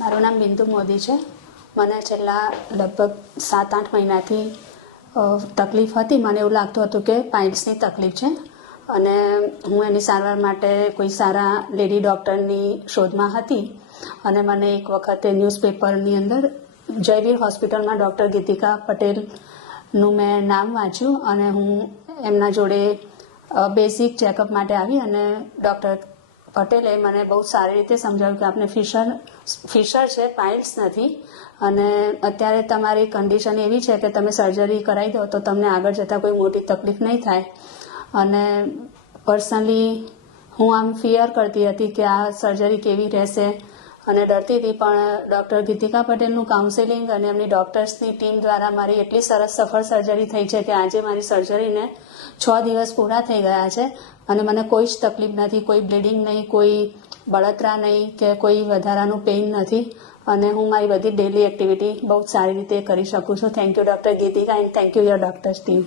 મારું નામ બિંદુ મોદી છે. મને છેલ્લા લગભગ 7-8 મહિનાથી તકલીફ હતી. મને એવું લાગતું હતું કે પાઇલ્સની તકલીફ છે અને હું એની સારવાર માટે કોઈ સારા લેડી ડૉક્ટરની શોધમાં હતી અને મને એક વખતે ન્યૂઝપેપરની અંદર જયવીર હોસ્પિટલમાં ડૉક્ટર ગીતિકા પટેલનું મેં નામ વાંચ્યું અને હું એમના જોડે બેઝિક ચેકઅપ માટે આવી અને ડૉક્ટર પટેલે મને બહુ સારી રીતે સમજાવ્યું કે આપને ફિશર છે, પાઇલ્સ નથી અને અત્યારે તમારી કન્ડિશન એવી છે કે તમે સર્જરી કરાવી દો તો તમને આગળ જતાં કોઈ મોટી તકલીફ નહીં થાય. અને પર્સનલી હું આમ ફિયર કરતી હતી કે આ સર્જરી કેવી રહેશે અને ડરતી હતી, પણ ડૉક્ટર ગીતિકા પટેલનું કાઉન્સેલિંગ અને એમની ડૉક્ટર્સની ટીમ દ્વારા મારી એટલી સરસ સફળ સર્જરી થઈ છે કે આજે મારી સર્જરીને 6 દિવસ પૂરા થઈ ગયા છે અને મને કોઈ જ તકલીફ નથી, કોઈ બ્લીડિંગ નહીં, કોઈ બળતરા નહીં કે કોઈ વધારાનું પેઇન નથી અને હું મારી બધી ડેલી એક્ટિવિટી બહુ સારી રીતે કરી શકું છું. Thank you doctor Gitika and thank you your doctors team.